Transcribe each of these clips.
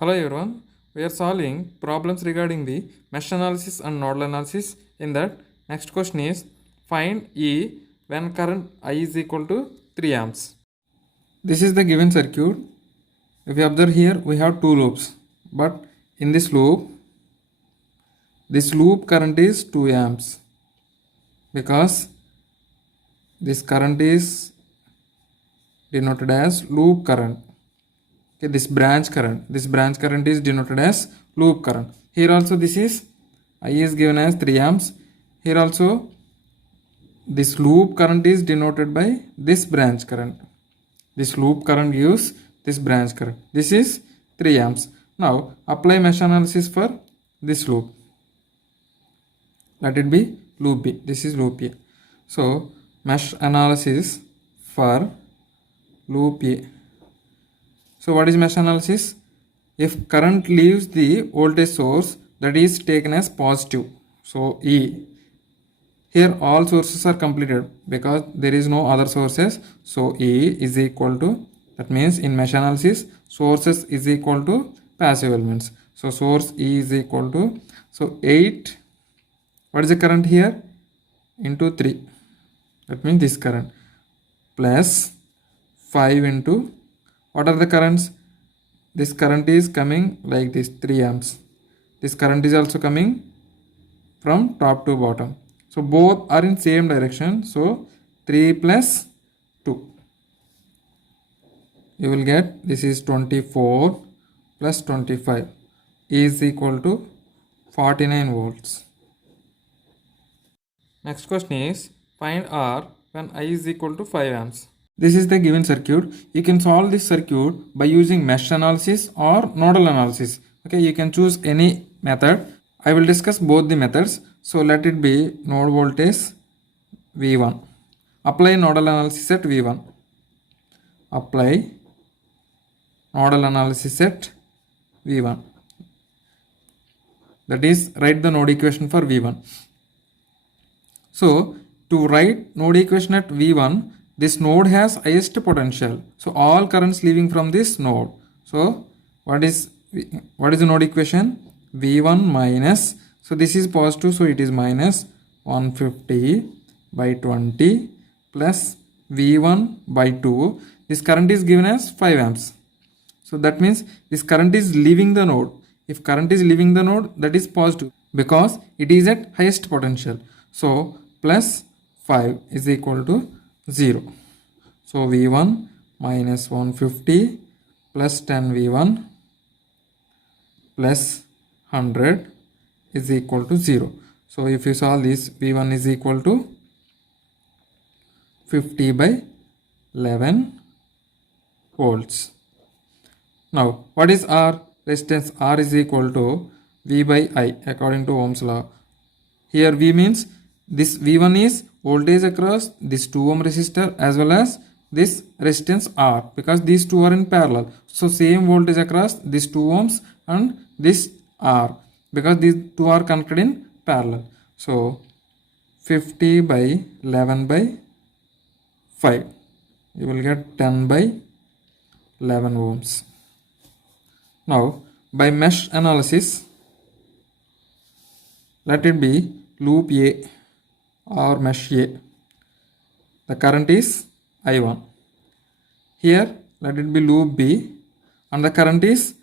Hello everyone, we are solving problems regarding the mesh analysis and nodal analysis. In that, next question is find E when current I is equal to 3 amps. This is the given circuit. If you observe here, we have two loops, but in this loop current is 2 amps because this current is denoted as loop current. Okay, this branch current is denoted as loop current. Here also this is I is given as 3 amps. Here also this loop current is denoted by this branch current. This loop current gives this branch current. This is 3 amps. Now apply mesh analysis for this loop. Let it be loop B. This is loop A. So mesh analysis for loop A. So what is mesh analysis? If current leaves the voltage source, that is taken as positive. So E. Here all sources are completed because there is no other sources. So E is equal to, that means in mesh analysis, sources is equal to passive elements. So source E is equal to, so 8, what is the current here? Into 3. That means this current plus 5 into, what are the currents? This current is coming like this, 3 amps. This current is also coming from top to bottom. So both are in same direction. So 3 plus 2. You will get, this is 24 plus 25 is equal to 49 volts. Next question is find R when I is equal to 5 amps. This is the given circuit. You can solve this circuit by using mesh analysis or nodal analysis. Okay, you can choose any method. I will discuss both the methods. So let it be node voltage V1. Apply nodal analysis at V1. Apply nodal analysis at V1. That is, write the node equation for V1. So to write node equation at V1, this node has highest potential. So all currents leaving from this node. So what is the node equation? V1 minus, so this is positive, so it is minus 150 by 20 plus V1 by 2. This current is given as 5 amps. So that means this current is leaving the node. If current is leaving the node, that is positive because it is at highest potential. So plus 5 is equal to 0. So V1 minus 150 plus 10 V1 plus 100 is equal to 0. So if you solve this, V1 is equal to 50 by 11 volts. Now what is R? Resistance R is equal to V by I according to Ohm's law. Here V means this V1 is voltage across this 2 ohm resistor as well as this resistance R because these two are in parallel. So same voltage across this 2 ohms and this R because these two are connected in parallel. So 50 by 11 by 5. You will get 10 by 11 ohms. Now by mesh analysis, let it be loop A or mesh A. The current is I1. Here let it be loop B and the current is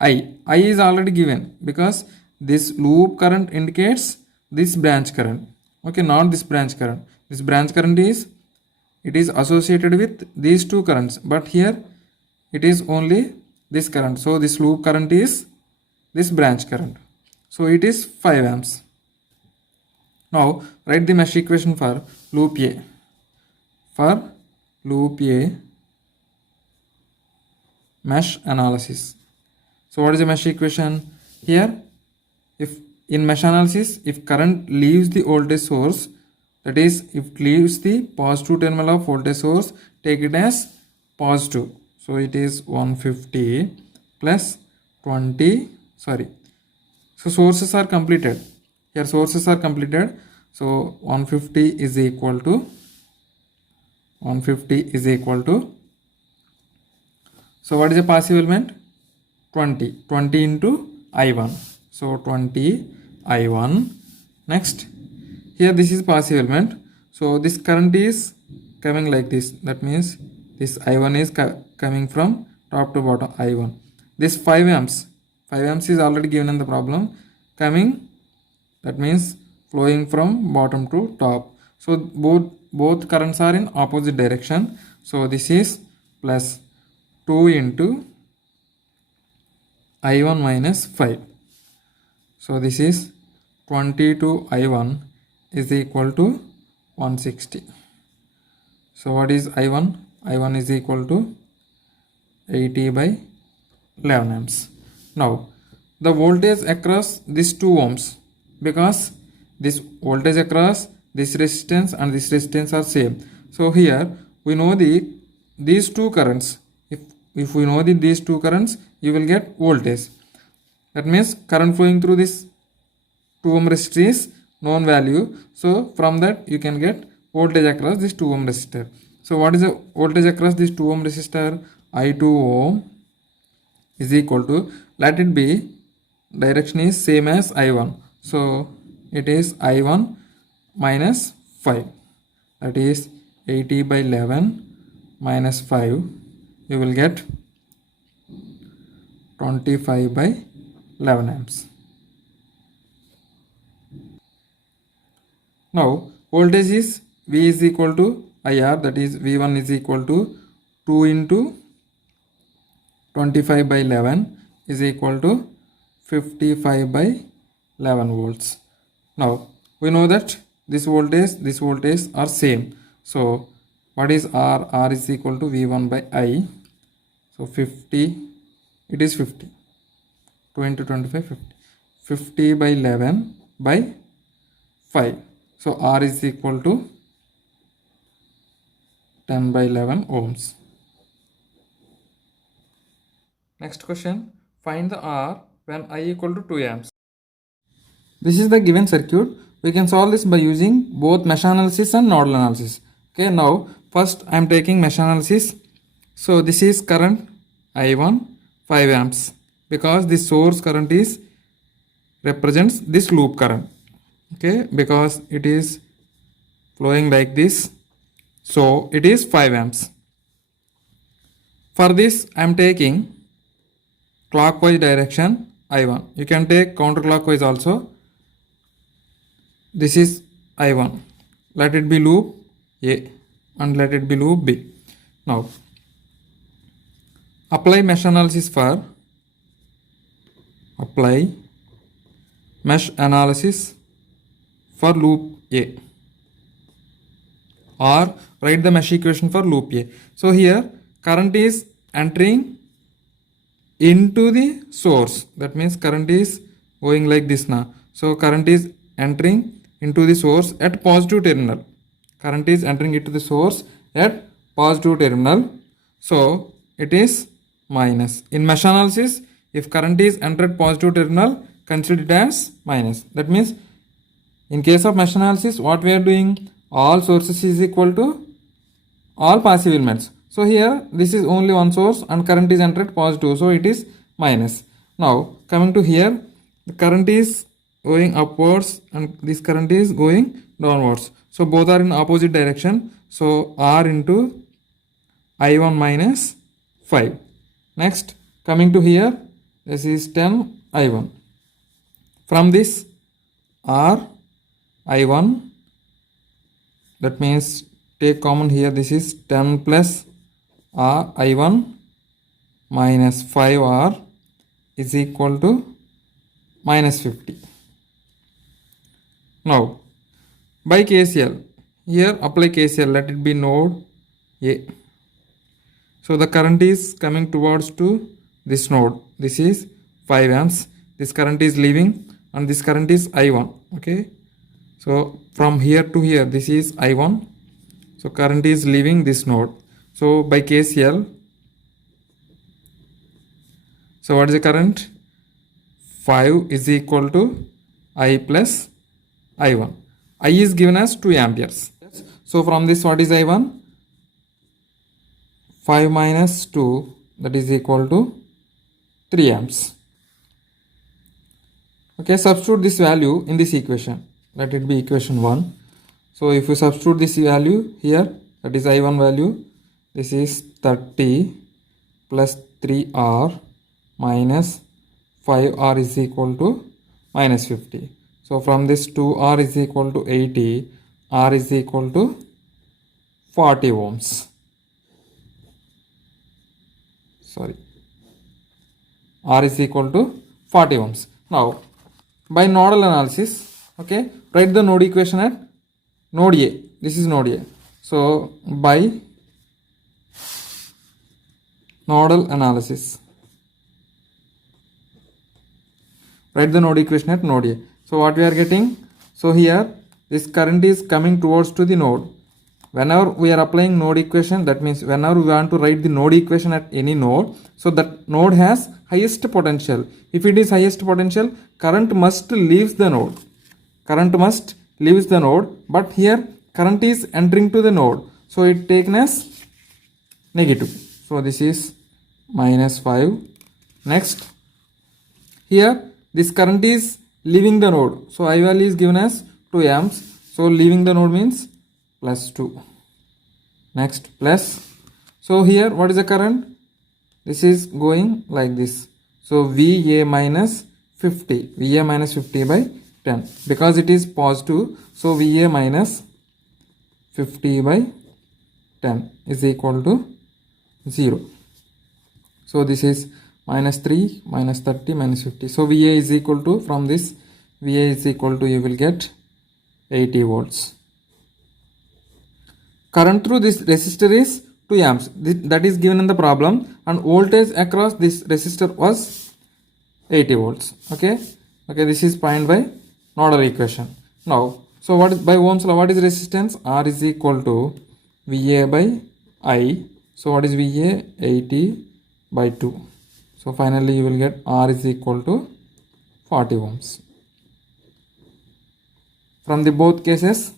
I. I is already given because this loop current indicates this branch current. Okay, not this branch current. This branch current is, it is associated with these two currents, but here it is only this current. So this loop current is this branch current. So it is 5 amps. Now write the mesh equation for loop A. For loop A mesh analysis. So what is the mesh equation? Here, if in mesh analysis, if current leaves the voltage source, that is, if it leaves the positive terminal of voltage source, take it as positive. So it is 150 plus 20, sorry. So sources are completed. Here sources are completed. So 150 is equal to, so what is a passive element? 20 into I1. So 20 I1. Next, here this is passive element. So this current is coming like this. That means this I1 is coming from top to bottom I1. This 5 amps. 5 amps is already given in the problem. Coming, that means flowing from bottom to top. So both currents are in opposite direction. So this is plus 2 into I1 minus 5. So this is 22 I1 is equal to 160. So what is I1? I1 is equal to 80 by 11 amps. Now the voltage across these 2 ohms, because this voltage across this resistance and this resistance are same. So here we know these two currents. If we know these two currents, you will get voltage. That means current flowing through this 2 ohm resistor is known value. So from that you can get voltage across this 2 ohm resistor. So what is the voltage across this 2 ohm resistor? I2 ohm is equal to, let it be, direction is same as I1. So it is I1 minus 5. That is 80 by 11 minus 5. You will get 25 by 11 amps. Now voltage is V is equal to IR, that is V1 is equal to 2 into 25 by 11 is equal to 55 by 11 volts. Now we know that this voltage are same. So what is R? R is equal to V1 by I. So 50, it is 50. 2 into 25, 50. 50 by 11 by 5. So R is equal to 10 by 11 ohms. Next question, find the R when I equal to 2 amps. This is the given circuit. We can solve this by using both mesh analysis and nodal analysis. Okay, now first I am taking mesh analysis. So this is current I1 5 amps, because the source current is represents this loop current. Okay, because it is flowing like this, so it is 5 amps. For this I am taking clockwise direction I1. You can take counterclockwise also. This is I1. Let it be loop A and let it be loop B. Now apply mesh analysis for loop A, or write the mesh equation for loop A. So here current is entering into the source. That means current is going like this now. So current is entering into the source at positive terminal. Current is entering into the source at positive terminal. So it is minus. In mesh analysis, if current is entered positive terminal, consider it as minus. That means in case of mesh analysis, what we are doing, all sources is equal to all passive elements. So here this is only one source and current is entered positive, so it is minus. Now coming to here, the current is going upwards and this current is going downwards. So both are in opposite direction. So R into I1 minus 5. Next, coming to here, this is 10 I1. From this R I1, that means take common here, this is 10 plus R I1 minus 5R is equal to minus 50. Now by KCL, here apply KCL, let it be node A. So the current is coming towards to this node. This is 5 amps. This current is leaving and this current is I1. Okay. So from here to here, this is I1. So current is leaving this node. So by KCL, so what is the current? 5 is equal to I plus I1. I is given as 2 amperes. So from this, what is I1? 5 minus 2, that is equal to 3 amps. Okay, substitute this value in this equation. Let it be equation 1. So if you substitute this value here, that is I1 value, this is 30 plus 3R minus 5R is equal to minus 50. So from this 2R is equal to 80, R is equal to 40 ohms. Sorry, R is equal to 40 ohms. Now by nodal analysis, okay, write the node equation at node A. This is node A. So by nodal analysis, write the node equation at node A. So what we are getting? So here this current is coming towards to the node. Whenever we are applying node equation, that means whenever we want to write the node equation at any node, so that node has highest potential. If it is highest potential, current must leaves the node. Current must leaves the node, but here current is entering to the node. So it taken as negative. So this is minus 5. Next, here this current is leaving the node. So I value is given as 2 amps. So leaving the node means plus 2. Next, plus. So here what is the current? This is going like this. So VA minus 50. VA minus 50 by 10. Because it is positive, so VA minus 50 by 10 is equal to 0. So this is minus 3, minus 30, minus 50. So VA is equal to, from this VA is equal to, you will get 80 volts. Current through this resistor is 2 amps. That is given in the problem, and voltage across this resistor was 80 volts. Okay, this is find by nodal equation. Now, so what is by Ohm's law? What is resistance? R is equal to VA by I. So what is VA? 80 by 2. So finally you will get R is equal to 40 ohms. From the both cases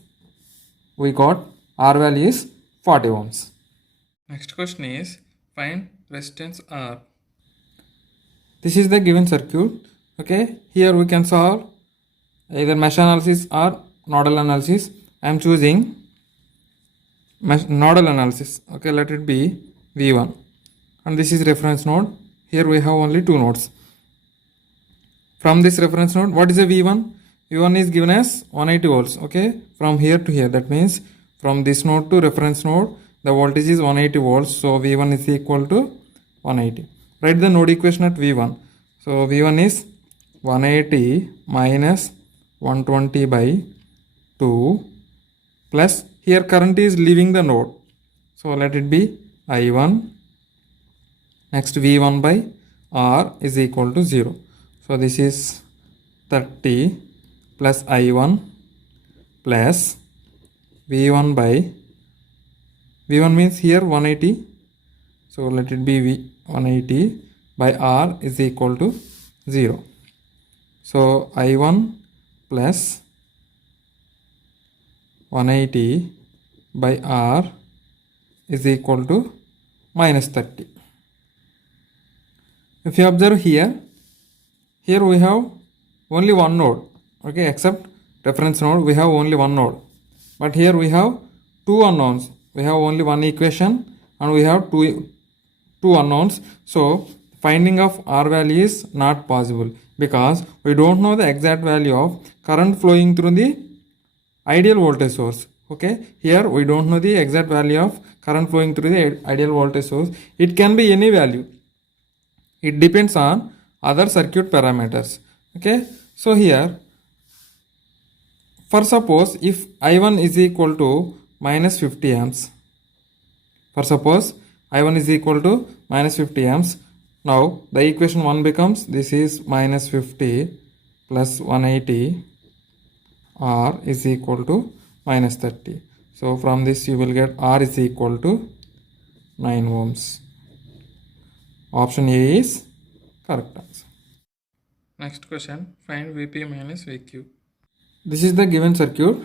we got R value is 40 ohms. Next question is find resistance R. This is the given circuit. Okay, here we can solve either mesh analysis or nodal analysis. I am choosing nodal analysis. Okay, let it be V1, and this is reference node. Here we have only 2 nodes. From this reference node, what is a V1? V1 is given as 180 volts. Okay, from here to here, that means from this node to reference node, the voltage is 180 volts. So V1 is equal to 180. Write the node equation at V1. So V1 is 180 minus 120 by 2 plus, here current is leaving the node. So let it be I1. Next, V1 by R is equal to 0. So this is 30 plus I1 plus V1 by, V1 means here 180. So let it be 180 by R is equal to 0. So I1 plus 180 by R is equal to minus 30. If you observe here we have only one node. Okay, except reference node we have only one node. But here we have 2 unknowns. We have only one equation and we have two unknowns. So finding of R value is not possible because we don't know the exact value of current flowing through the ideal voltage source. Okay, here we don't know the exact value of current flowing through the ideal voltage source. It can be any value. It depends on other circuit parameters. Okay, so here, for suppose if I1 is equal to minus 50 amps, for suppose I1 is equal to minus 50 amps, now the equation 1 becomes, this is minus 50 plus 180 R is equal to minus 30. So from this you will get R is equal to 9 ohms. Option A is correct answer. Next question, find Vp minus Vq. This is the given circuit.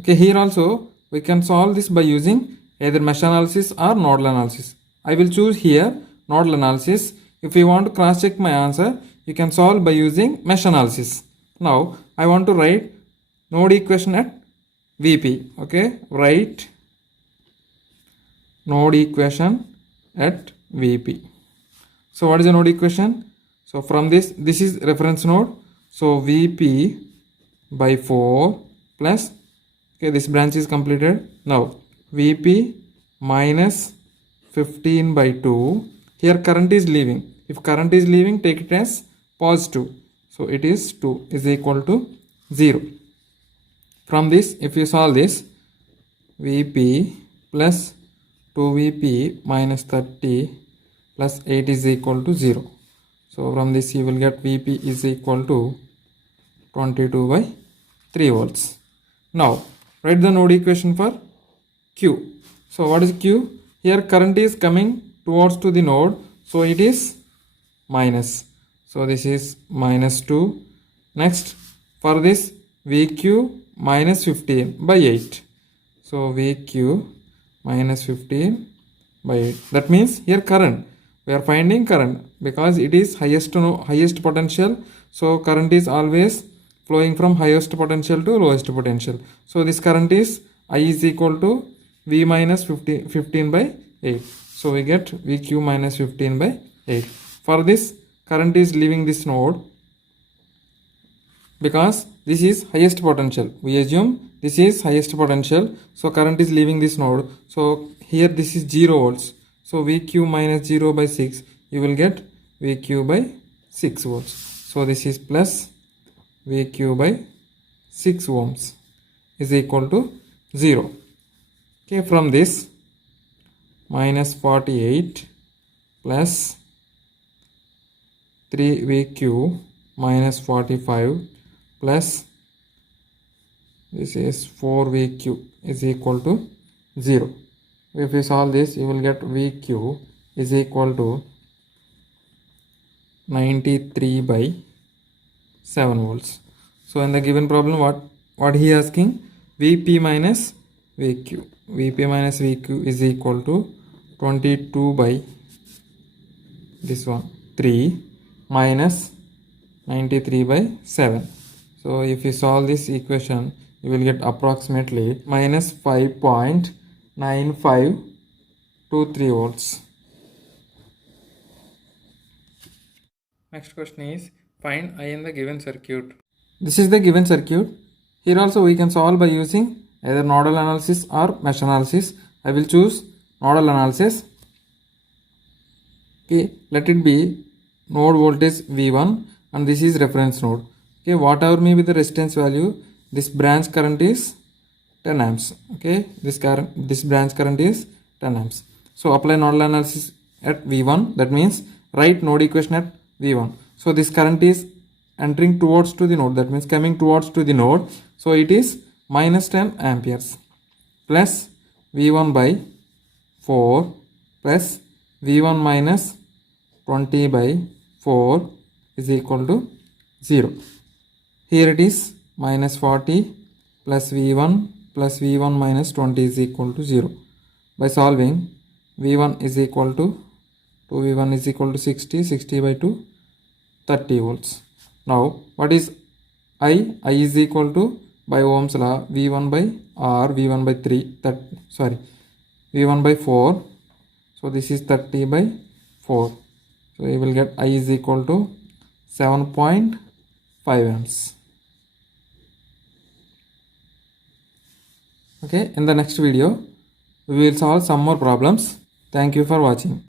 Okay, here also we can solve this by using either mesh analysis or nodal analysis. I will choose here nodal analysis. If you want to cross check my answer, you can solve by using mesh analysis. Now I want to write node equation at VP. Okay, write node equation at VP. So what is the node equation? So from this is reference node. So VP by 4 plus, okay, this branch is completed. Now VP minus 15 by 2. Here current is leaving. If current is leaving, take it as positive. So it is 2 is equal to 0. From this, if you solve this, VP plus 2VP minus 30 plus 8 is equal to 0. So from this you will get VP is equal to 22 by 3 volts. Now write the node equation for Q. So what is Q? Here current is coming towards to the node, so it is minus. So this is minus 2. Next, for this VQ minus 15 by 8. So VQ minus 15 by 8. That means here current. We are finding current because it is highest potential. So current is always flowing from highest potential to lowest potential. So this current is I is equal to V minus 15 by 8. So we get VQ minus 15 by 8. For this, current is leaving this node because this is highest potential. We assume this is highest potential. So current is leaving this node. So here this is 0 volts. So VQ minus 0 by 6, you will get VQ by 6 volts. So this is plus VQ by 6 ohms is equal to 0. Okay, from this minus 48 plus 3VQ minus 45 plus this is 4VQ is equal to 0. If you solve this, you will get VQ is equal to 93 by 7 volts. So in the given problem, what he is asking? VP minus VQ. VP minus VQ is equal to 22 by this one 3 minus 93 by 7. So if you solve this equation, you will get approximately minus 5.9523 volts. Next question is find I in the given circuit. This is the given circuit. Here also we can solve by using either nodal analysis or mesh analysis. I will choose nodal analysis. Okay, let it be node voltage V1 and this is reference node. Okay, whatever may be the resistance value, this branch current is 10 amps. Okay, this branch current is 10 amps. So apply nodal analysis at V1. That means write node equation at V1. So this current is entering towards to the node. That means coming towards to the node. So it is minus 10 amperes plus V1 by 4 plus V1 minus 20 by 4 is equal to 0. Here it is minus 40 plus V1 plus V1 minus 20 is equal to 0. By solving, V1 is equal to 2V1 is equal to 60 by 2, 30 volts. Now what is I? I is equal to, by Ohm's law, V1 by R, V1 by 3, V1 by 4. So this is 30 by 4. So you will get I is equal to 7.5 amps. Okay, in the next video we will solve some more problems. Thank you for watching.